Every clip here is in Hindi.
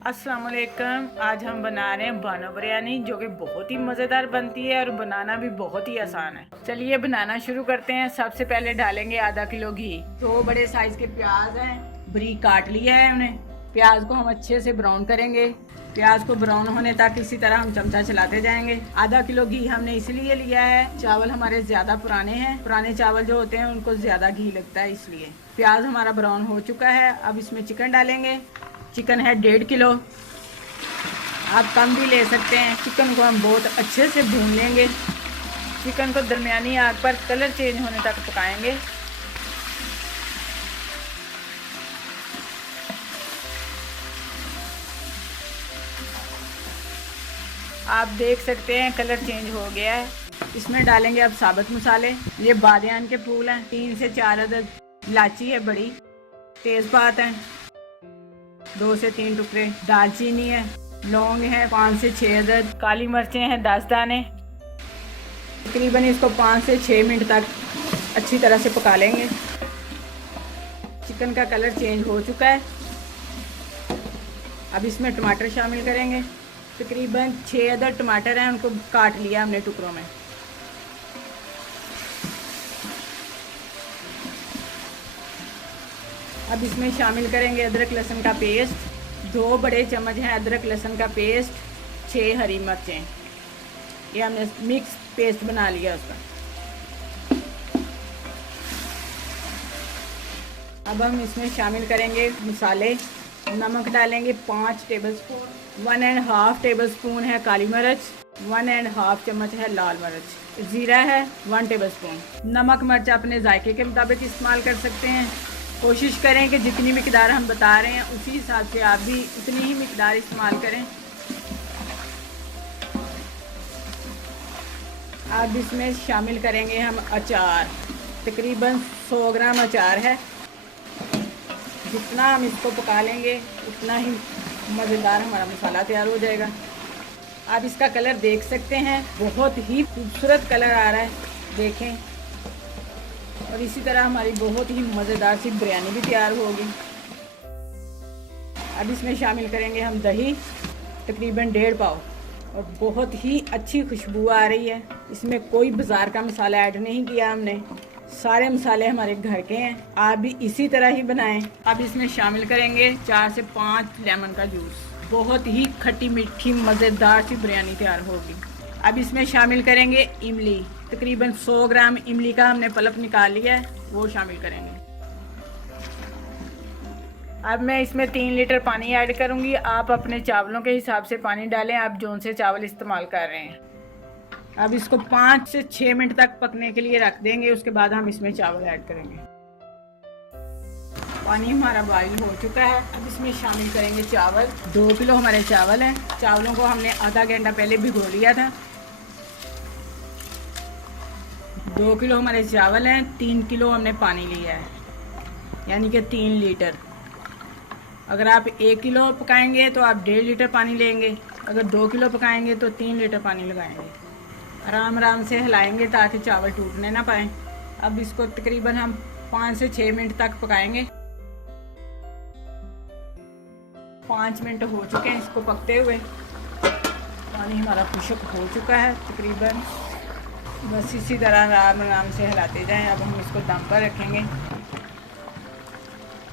अस्सलाम वालेकुम। आज हम बना रहे हैं बानो बिरयानी, जो कि बहुत ही मज़ेदार बनती है और बनाना भी बहुत ही आसान है। चलिए बनाना शुरू करते हैं। सबसे पहले डालेंगे आधा किलो घी। 2 बड़े साइज के प्याज हैं, बारीक काट लिया है उन्हें। प्याज को हम अच्छे से ब्राउन करेंगे। प्याज को ब्राउन होने तक इसी तरह हम चमचा चलाते जाएंगे। आधा किलो घी हमने इसलिए लिया है, चावल हमारे ज्यादा पुराने हैं। पुराने चावल जो होते हैं उनको ज्यादा घी लगता है, इसलिए। प्याज हमारा ब्राउन हो चुका है। अब इसमें चिकन डालेंगे। चिकन है 1.5 किलो, आप कम भी ले सकते हैं। चिकन को हम बहुत अच्छे से भून लेंगे। चिकन को दरमियानी आग पर कलर चेंज होने तक पकाएंगे। आप देख सकते हैं कलर चेंज हो गया है। इसमें डालेंगे अब साबुत मसाले। ये बादियान के फूल हैं, 3 से 4 अदद। इलायची है बड़ी, तेज़पात है 2 से 3 टुकड़े, दालचीनी है, लौंग है 5 से 6 अदद, काली मिर्चें हैं 10 दाने। तकरीबन इसको 5 से 6 मिनट तक अच्छी तरह से पका लेंगे। चिकन का कलर चेंज हो चुका है। अब इसमें टमाटर शामिल करेंगे। तकरीबन 6 अदद टमाटर हैं, उनको काट लिया हमने टुकड़ों में। अब इसमें शामिल करेंगे अदरक लहसुन का पेस्ट। 2 बड़े चम्मच हैं अदरक लहसुन का पेस्ट। 6 हरी मिर्चें, ये हमने मिक्स पेस्ट बना लिया उसका। अब हम इसमें शामिल करेंगे मसाले। नमक डालेंगे 5 टेबलस्पून, 1.5 टेबलस्पून है काली मिर्च, 1.5 चम्मच है लाल मिर्च, ज़ीरा है 1 टेबलस्पून। नमक मिर्च अपने जायके के मुताबिक इस्तेमाल कर सकते हैं। कोशिश करें कि जितनी मिकदार हम बता रहे हैं उसी हिसाब से आप भी उतनी ही मिकदार इस्तेमाल करें। अब इसमें शामिल करेंगे हम अचार। तकरीबन 100 ग्राम अचार है। जितना हम इसको पका लेंगे उतना ही मज़ेदार हमारा मसाला तैयार हो जाएगा। आप इसका कलर देख सकते हैं, बहुत ही खूबसूरत कलर आ रहा है, देखें। और इसी तरह हमारी बहुत ही मज़ेदार सी बिरयानी भी तैयार होगी। अब इसमें शामिल करेंगे हम दही, तकरीबन 1.5 पाव, और बहुत ही अच्छी खुशबू आ रही है। इसमें कोई बाज़ार का मसाला ऐड नहीं किया हमने, सारे मसाले हमारे घर के हैं। आप भी इसी तरह ही बनाएं। अब इसमें शामिल करेंगे 4 से 5 लेमन का जूस। बहुत ही खट्टी मीठी मज़ेदार सी बिरयानी तैयार होगी। अब इसमें शामिल करेंगे इमली। तकरीबन 100 ग्राम इमली का हमने पल्प निकाल लिया है, वो शामिल करेंगे। अब मैं इसमें 3 लीटर पानी ऐड करूंगी। आप अपने चावलों के हिसाब से पानी डालें, आप जौन से चावल इस्तेमाल कर रहे हैं। अब इसको 5 से 6 मिनट तक पकने के लिए रख देंगे। उसके बाद हम इसमें चावल ऐड करेंगे। पानी हमारा बॉईल हो चुका है। अब इसमें शामिल करेंगे चावल। 2 किलो हमारे चावल हैं। चावलों को हमने आधा घंटा पहले भिगो लिया था। 2 किलो हमारे चावल हैं, 3 किलो हमने पानी लिया है, यानी कि 3 लीटर। अगर आप 1 किलो पकाएंगे तो आप 1.5 लीटर पानी लेंगे। अगर 2 किलो पकाएंगे तो 3 लीटर पानी लगाएंगे। आराम आराम से हिलाएंगे ताकि चावल टूटने ना पाए। अब इसको तकरीबन हम 5 से 6 मिनट तक पकाएंगे। 5 मिनट हो चुके हैं इसको पकते हुए। पानी हमारा खुश्क हो चुका है तकरीबन। बस इसी तरह आराम आराम से हिलाते जाएं। अब हम इसको दम पर रखेंगे।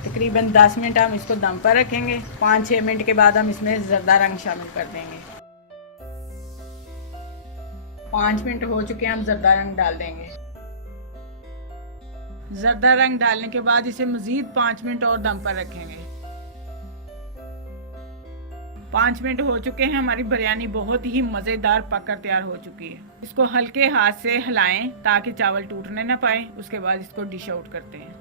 तकरीबन 10 मिनट हम इसको दम पर रखेंगे। 5-6 मिनट के बाद हम इसमें ज़र्दा रंग शामिल कर देंगे। 5 मिनट हो चुके हैं, हम ज़र्दा रंग डाल देंगे। ज़र्दा रंग डालने के बाद इसे मज़ीद 5 मिनट और दम पर रखेंगे। 5 मिनट हो चुके हैं। हमारी बिरयानी बहुत ही मज़ेदार पककर तैयार हो चुकी है। इसको हल्के हाथ से हिलाएं ताकि चावल टूटने ना पाए। उसके बाद इसको डिश आउट करते हैं।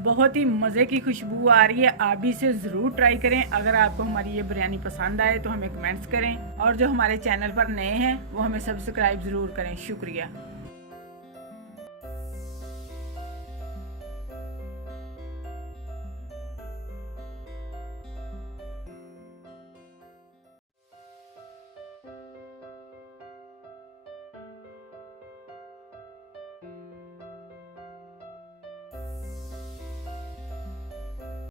बहुत ही मज़े की खुशबू आ रही है। आप भी इसे ज़रूर ट्राई करें। अगर आपको हमारी ये बिरयानी पसंद आए तो हमें कमेंट्स करें, और जो हमारे चैनल पर नए हैं वो हमें सब्सक्राइब ज़रूर करें। शुक्रिया।